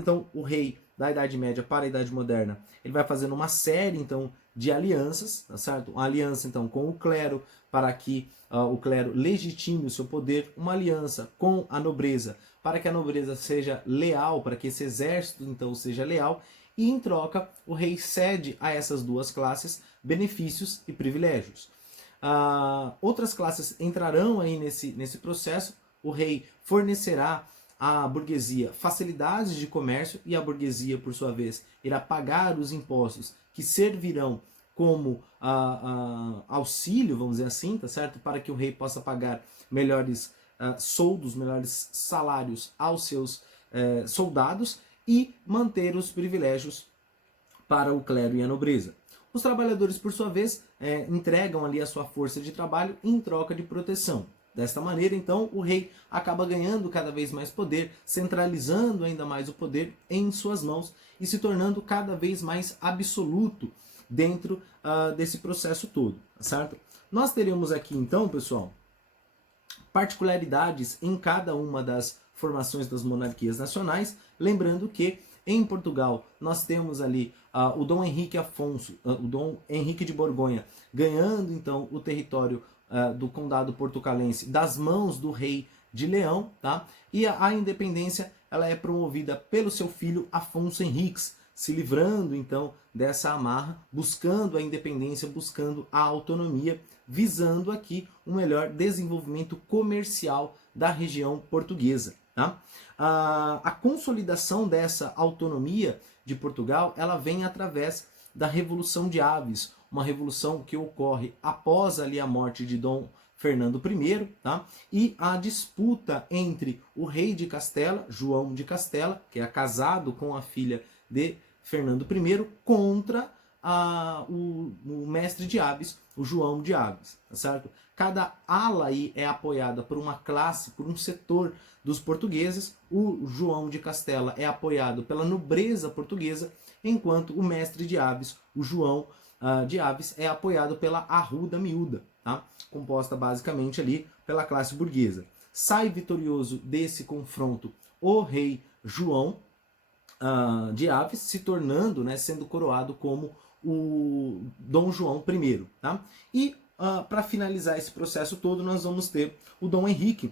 Então, o rei da Idade Média para a Idade Moderna, ele vai fazendo uma série, então, de alianças, tá certo? Uma aliança, então, com o clero, para que o clero legitime o seu poder. Uma aliança com a nobreza, para que a nobreza seja leal, para que esse exército, então, seja leal. E, em troca, o rei cede a essas duas classes benefícios e privilégios. Outras classes entrarão aí nesse processo. O rei fornecerá à burguesia facilidades de comércio e a burguesia, por sua vez, irá pagar os impostos que servirão como auxílio, vamos dizer assim, tá certo? Para que o rei possa pagar melhores soldos, melhores salários aos seus soldados e manter os privilégios para o clero e a nobreza. Os trabalhadores, por sua vez, entregam ali a sua força de trabalho em troca de proteção. Desta maneira, então, o rei acaba ganhando cada vez mais poder, centralizando ainda mais o poder em suas mãos e se tornando cada vez mais absoluto dentro desse processo todo, certo? Nós teremos aqui, então, pessoal, particularidades em cada uma das formações das monarquias nacionais, lembrando que em Portugal nós temos ali o Dom Henrique Afonso, o Dom Henrique de Borgonha, ganhando então o território do condado portucalense das mãos do rei de Leão, tá? E a independência ela é promovida pelo seu filho Afonso Henriques, se livrando então dessa amarra, buscando a independência, buscando a autonomia, visando aqui um melhor desenvolvimento comercial da região portuguesa. Tá? A consolidação dessa autonomia de Portugal ela vem através da Revolução de Aves, uma revolução que ocorre após ali a morte de Dom Fernando I, tá? E a disputa entre o rei de Castela, João de Castela, que é casado com a filha de Fernando I, contra o mestre de Aves, o João de Aves, tá certo? Cada ala aí é apoiada por uma classe, por um setor dos portugueses. O João de Castela é apoiado pela nobreza portuguesa, enquanto o mestre de Aves, o João de Aves, é apoiado pela Arruda Miúda, tá? Composta basicamente ali pela classe burguesa. Sai vitorioso desse confronto o rei João de Aves, se tornando, né, sendo coroado como o Dom João I. Tá? E para finalizar esse processo todo, nós vamos ter o Dom Henrique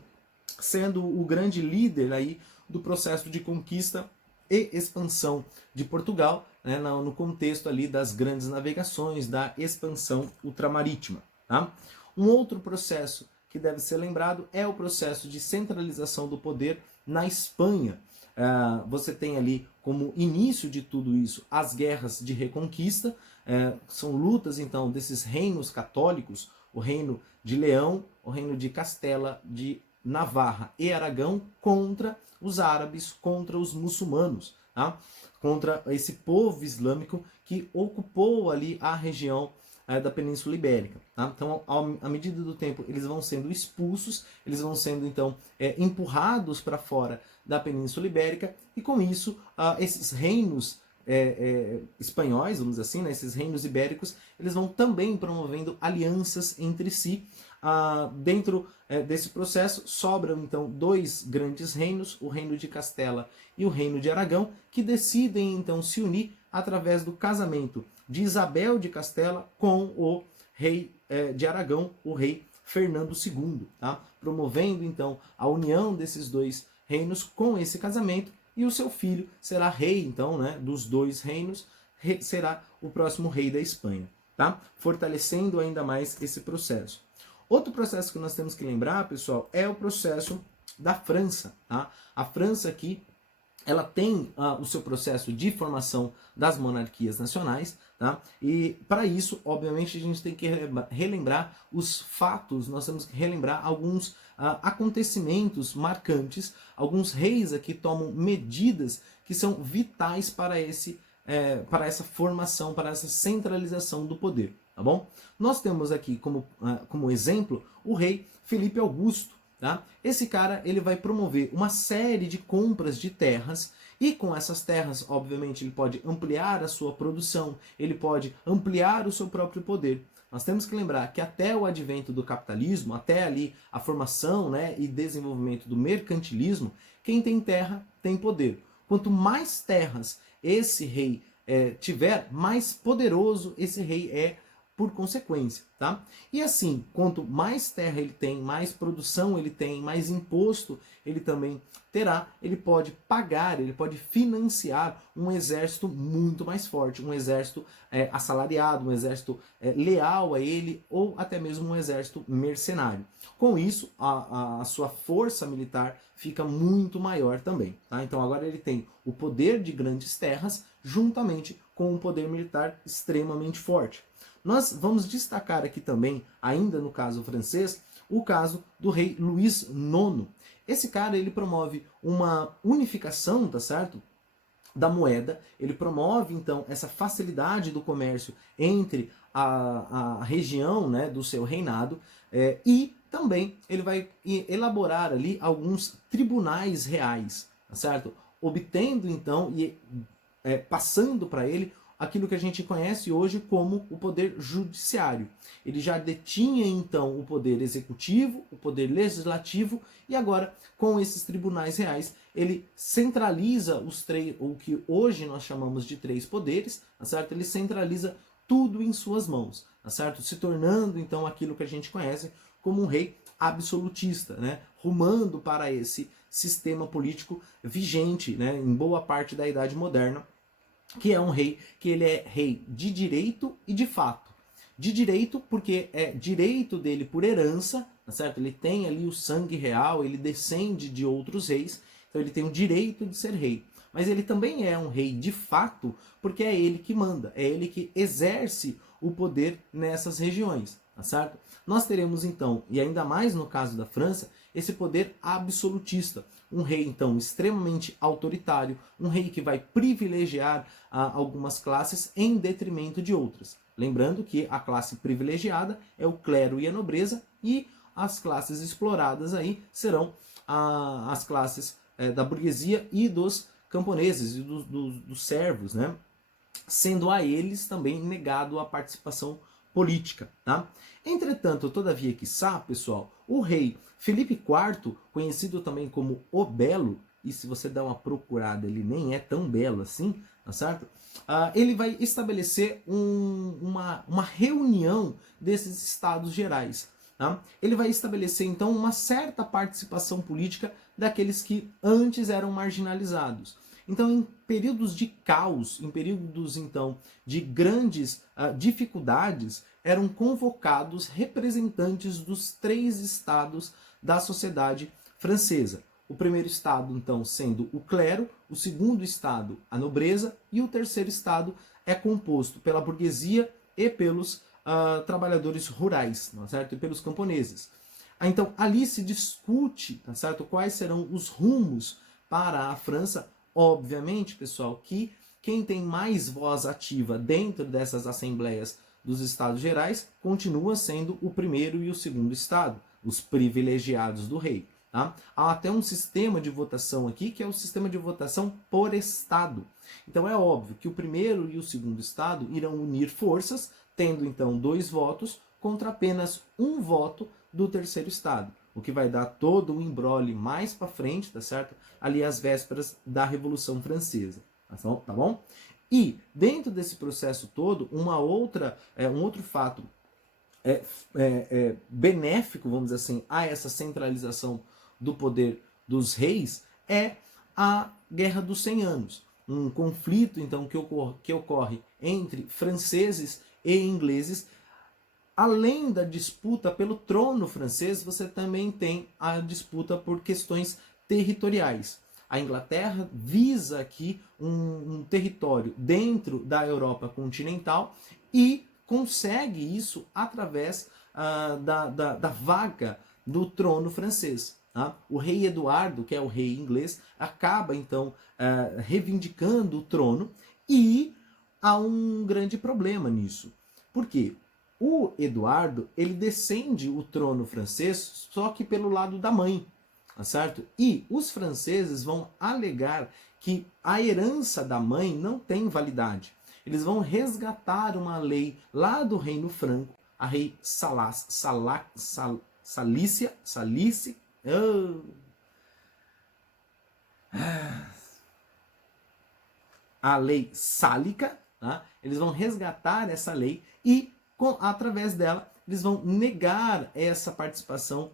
sendo o grande líder aí do processo de conquista e expansão de Portugal, né, no contexto ali das grandes navegações, da expansão ultramarítima. Tá? Um outro processo que deve ser lembrado é o processo de centralização do poder na Espanha. Você tem ali como início de tudo isso as guerras de reconquista, são lutas então desses reinos católicos, o reino de Leão, o reino de Castela, de Navarra e Aragão, contra os árabes, contra os muçulmanos, tá? Contra esse povo islâmico que ocupou ali a região da Península Ibérica. Tá? Então, à medida do tempo, eles vão sendo expulsos, eles vão sendo, então, empurrados para fora da Península Ibérica, e com isso, esses reinos espanhóis, vamos dizer assim, né, esses reinos ibéricos, eles vão também promovendo alianças entre si. Dentro desse processo, sobram, então, dois grandes reinos, o reino de Castela e o reino de Aragão, que decidem, então, se unir através do casamento de Isabel de Castela com o rei de Aragão, o rei Fernando II, tá? Promovendo então a união desses dois reinos com esse casamento, e o seu filho será rei então, né, dos dois reinos, será o próximo rei da Espanha, tá? Fortalecendo ainda mais esse processo. Outro processo que nós temos que lembrar, pessoal, é o processo da França, tá? A França aqui ela tem o seu processo de formação das monarquias nacionais, tá? E para isso, obviamente, a gente tem que relembrar os fatos, nós temos que relembrar alguns acontecimentos marcantes, alguns reis aqui tomam medidas que são vitais para para essa formação, para essa centralização do poder, tá bom? Nós temos aqui como exemplo o rei Felipe Augusto. Tá? Esse cara ele vai promover uma série de compras de terras, e com essas terras, obviamente, ele pode ampliar a sua produção, ele pode ampliar o seu próprio poder. Nós temos que lembrar que até o advento do capitalismo, até ali a formação, né, e desenvolvimento do mercantilismo, quem tem terra tem poder. quanto mais terras esse rei tiver, mais poderoso esse rei é por consequência, tá? E assim, quanto mais terra ele tem, mais produção ele tem, mais imposto ele também terá, ele pode pagar, ele pode financiar um exército muito mais forte, um exército assalariado, um exército leal a ele, ou até mesmo um exército mercenário. Com isso, a sua força militar fica muito maior também, tá? Então agora ele tem o poder de grandes terras juntamente com um poder militar extremamente forte. Nós vamos destacar aqui também, ainda no caso francês, o caso do rei Luís IX. Esse cara, ele promove uma unificação, tá certo? Da moeda, ele promove então essa facilidade do comércio entre a região, né, do seu reinado, e também ele vai elaborar ali alguns tribunais reais, tá certo? Obtendo então e passando para ele aquilo que a gente conhece hoje como o poder judiciário. Ele já detinha então o poder executivo, o poder legislativo, e agora com esses tribunais reais ele centraliza os três, o que hoje nós chamamos de três poderes, tá certo? Ele centraliza tudo em suas mãos, tá certo? Se tornando então aquilo que a gente conhece como um rei absolutista, né? Rumando para esse sistema político vigente, né, em boa parte da Idade Moderna, que é um rei que ele é rei de direito e de fato. De direito porque é direito dele por herança, tá certo? Ele tem ali o sangue real, ele descende de outros reis, então ele tem o direito de ser rei. Mas ele também é um rei de fato porque é ele que manda, é ele que exerce o poder nessas regiões, tá certo? Nós teremos então, e ainda mais no caso da França, esse poder absolutista. Um rei, então, extremamente autoritário, um rei que vai privilegiar algumas classes em detrimento de outras. Lembrando que a classe privilegiada é o clero e a nobreza, e as classes exploradas aí serão as classes da burguesia e dos camponeses e dos servos, né? Sendo a eles também negado a participação política, tá? Entretanto, todavia, quiçá, pessoal, o rei Felipe IV, conhecido também como o Belo, e se você dá uma procurada, ele nem é tão belo assim, tá certo? Ele vai estabelecer uma reunião desses estados gerais. Tá? Ele vai estabelecer, então, uma certa participação política daqueles que antes eram marginalizados. Então, em períodos de caos, em períodos, então, de grandes dificuldades, eram convocados representantes dos três estados da sociedade francesa. O primeiro estado, então, sendo o clero, o segundo estado, a nobreza, e o terceiro estado é composto pela burguesia e pelos trabalhadores rurais, tá certo? E pelos camponeses. Então, ali se discute, tá certo? Quais serão os rumos para a França. Obviamente, pessoal, que quem tem mais voz ativa dentro dessas assembleias dos estados gerais continua sendo o primeiro e o segundo estado, os privilegiados do rei. Tá? Há até um sistema de votação aqui, que é o sistema de votação por estado. Então é óbvio que o primeiro e o segundo estado irão unir forças, tendo então 2 votos contra apenas 1 voto do terceiro estado, o que vai dar todo o imbróglio mais para frente, tá certo? Ali às vésperas da Revolução Francesa, tá bom? E dentro desse processo todo, um outro fato benéfico, vamos dizer assim, a essa centralização do poder dos reis é a Guerra dos 100 Anos, um conflito então que ocorre entre franceses e ingleses. Além da disputa pelo trono francês, você também tem a disputa por questões territoriais. A Inglaterra visa aqui um território dentro da Europa continental e consegue isso através da vaga do trono francês. Tá? O rei Eduardo, que é o rei inglês, acaba então reivindicando o trono, e há um grande problema nisso. Por quê? O Eduardo, ele descende o trono francês só que pelo lado da mãe, tá certo? E os franceses vão alegar que a herança da mãe não tem validade. Eles vão resgatar uma lei lá do Reino Franco, a rei Salícia, oh. a lei sálica, tá? Eles vão resgatar essa lei e, através dela, eles vão negar essa participação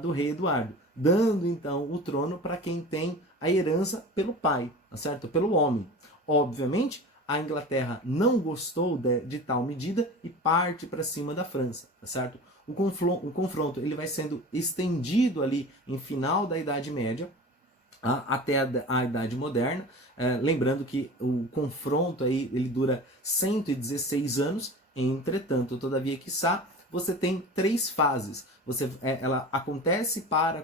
do rei Eduardo, dando então o trono para quem tem a herança pelo pai, tá certo? Pelo homem. Obviamente, a Inglaterra não gostou de tal medida e parte para cima da França, tá certo? O confronto ele vai sendo estendido ali em final da Idade Média até a Idade Moderna, lembrando que o confronto aí ele dura 116 anos. Entretanto, todavia, quiçá, você tem 3 fases. Ela acontece, para.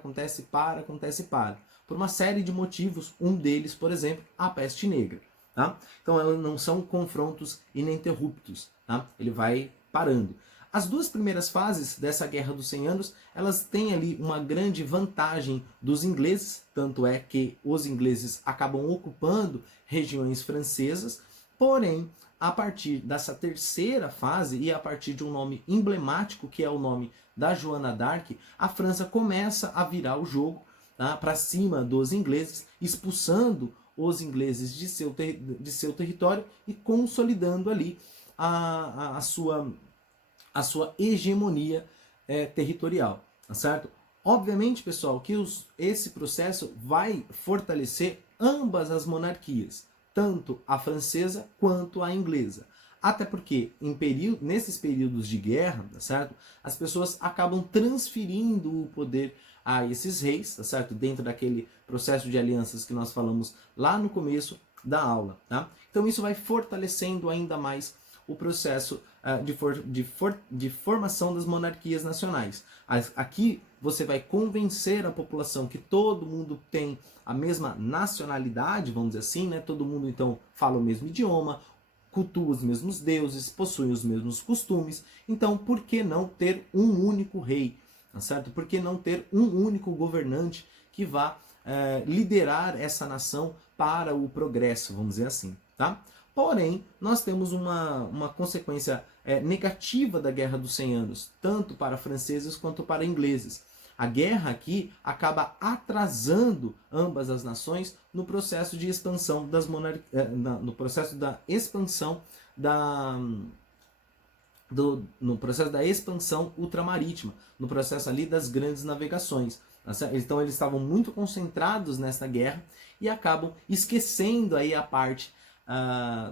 Por uma série de motivos, um deles, por exemplo, a peste negra. Tá? Então, não são confrontos ininterruptos. Tá? Ele vai parando. As 2 primeiras fases dessa Guerra dos 100 Anos, elas têm ali uma grande vantagem dos ingleses, tanto é que os ingleses acabam ocupando regiões francesas, porém, a partir dessa terceira fase e a partir de um nome emblemático, que é o nome da Joana d'Arc, a França começa a virar o jogo, tá, para cima dos ingleses, expulsando os ingleses de seu território e consolidando ali a sua hegemonia territorial, tá certo? Obviamente, pessoal, que esse processo vai fortalecer ambas as monarquias, tanto a francesa quanto a inglesa. Até porque nesses períodos de guerra, tá certo? As pessoas acabam transferindo o poder a esses reis, tá certo? Dentro daquele processo de alianças que nós falamos lá no começo da aula, tá? Então isso vai fortalecendo ainda mais o processo de formação das monarquias nacionais. Aqui você vai convencer a população que todo mundo tem a mesma nacionalidade, vamos dizer assim, né? Todo mundo então fala o mesmo idioma, cultua os mesmos deuses, possui os mesmos costumes. Então, por que não ter um único rei? Tá certo? Por que não ter um único governante que vá liderar essa nação para o progresso, vamos dizer assim, tá? Porém, nós temos uma consequência negativa da Guerra dos 100 Anos, tanto para franceses quanto para ingleses. A guerra aqui acaba atrasando ambas as nações no processo de expansão das no processo da expansão no processo da expansão ultramarítima, no processo ali das grandes navegações. Então eles estavam muito concentrados nessa guerra e acabam esquecendo aí a parte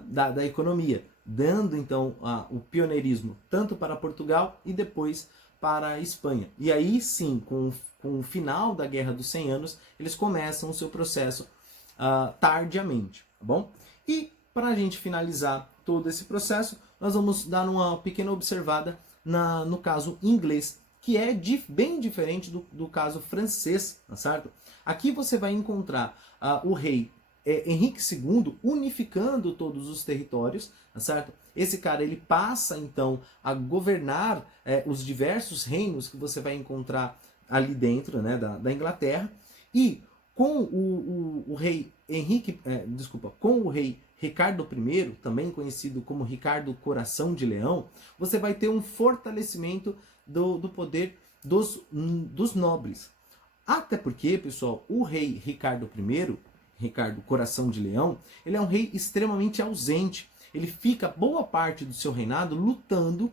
da economia, dando então o pioneirismo tanto para Portugal e depois para a Espanha. E aí sim, com o final da Guerra dos 100 Anos, eles começam o seu processo tardiamente, tá bom? E para a gente finalizar todo esse processo, nós vamos dar uma pequena observada no caso inglês, que é bem diferente do caso francês, tá certo? Aqui você vai encontrar o rei Henrique II unificando todos os territórios, tá certo? Esse cara ele passa então a governar os diversos reinos que você vai encontrar ali dentro, né, da Inglaterra, e com o rei com o rei Ricardo I, também conhecido como Ricardo Coração de Leão, você vai ter um fortalecimento do poder dos nobres. Até porque, pessoal, o rei Ricardo I, Ricardo Coração de Leão, ele é um rei extremamente ausente. Ele fica boa parte do seu reinado lutando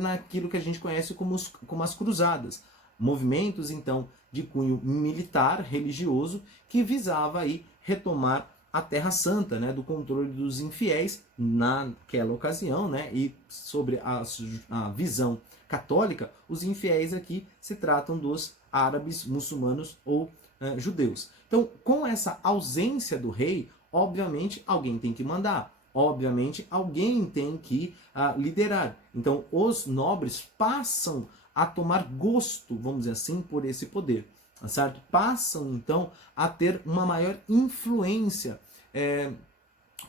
naquilo que a gente conhece como as cruzadas. Movimentos, então, de cunho militar, religioso, que visava aí retomar a Terra Santa, né, do controle dos infiéis naquela ocasião, né, e sobre a visão católica, os infiéis aqui se tratam dos árabes, muçulmanos ou judeus. Então, com essa ausência do rei, obviamente alguém tem que mandar, obviamente alguém tem que liderar. Então, os nobres passam a tomar gosto, vamos dizer assim, por esse poder. Certo? Passam então a ter uma maior influência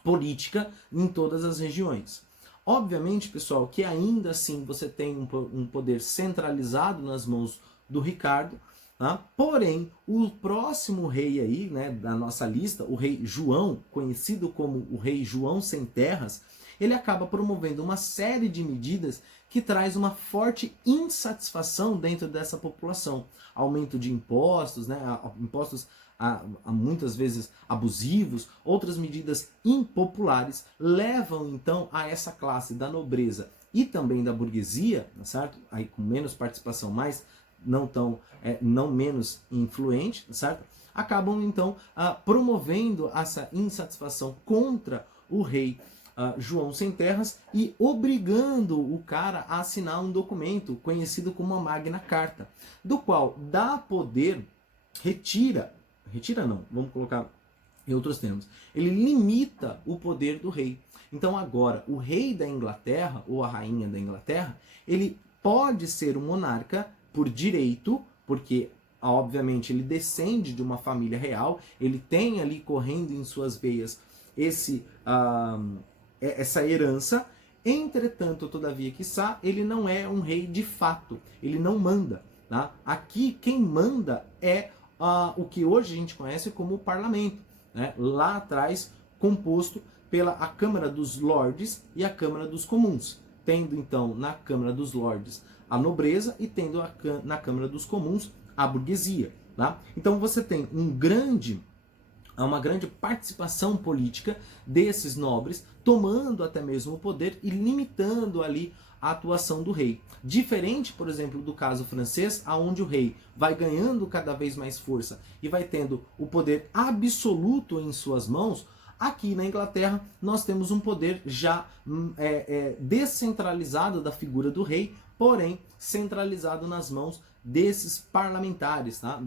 política em todas as regiões. Obviamente, pessoal, que ainda assim você tem um poder centralizado nas mãos do Ricardo, tá? Porém, o próximo rei aí, né, da nossa lista, o rei João, conhecido como o rei João Sem Terras, ele acaba promovendo uma série de medidas que traz uma forte insatisfação dentro dessa população. Aumento de impostos, né, impostos a muitas vezes abusivos, outras medidas impopulares, levam então a essa classe da nobreza e também da burguesia, certo? Aí com menos participação, mas não menos influente, certo? Acabam então promovendo essa insatisfação contra o rei João Sem Terras e obrigando o cara a assinar um documento conhecido como a Magna Carta, do qual dá poder, retira não, vamos colocar em outros termos, ele limita o poder do rei. Então agora, o rei da Inglaterra, ou a rainha da Inglaterra, ele pode ser um monarca por direito, porque obviamente ele descende de uma família real, ele tem ali correndo em suas veias essa herança. Entretanto, todavia, quiçá, ele não é um rei de fato, ele não manda. Tá? Aqui quem manda é o que hoje a gente conhece como o parlamento, né? Lá atrás composto pela a Câmara dos Lordes e a Câmara dos Comuns, tendo então na Câmara dos Lordes a nobreza e tendo na Câmara dos Comuns a burguesia. Tá? Então você tem uma grande participação política desses nobres, tomando até mesmo o poder e limitando ali a atuação do rei. Diferente, por exemplo, do caso francês, onde o rei vai ganhando cada vez mais força e vai tendo o poder absoluto em suas mãos, aqui na Inglaterra nós temos um poder já descentralizado da figura do rei, porém centralizado nas mãos desses parlamentares, tá?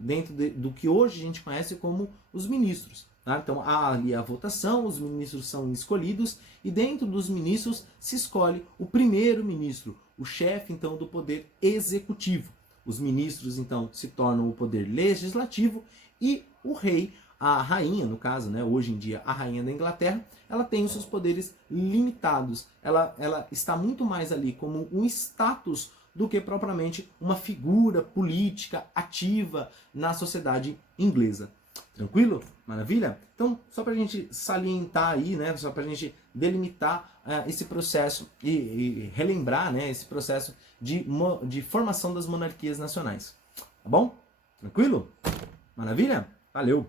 Dentro do que hoje a gente conhece como os ministros. Tá? Então há ali a votação, os ministros são escolhidos e dentro dos ministros se escolhe o primeiro-ministro, o chefe então do poder executivo. Os ministros então se tornam o poder legislativo e o rei, a rainha no caso, né, hoje em dia a rainha da Inglaterra, ela tem os seus poderes limitados. Ela está muito mais ali como um status do que propriamente uma figura política ativa na sociedade inglesa. Tranquilo? Maravilha? Então, só para a gente salientar aí, né, só para a gente delimitar esse processo e relembrar, né, esse processo de formação das monarquias nacionais. Tá bom? Tranquilo? Maravilha? Valeu!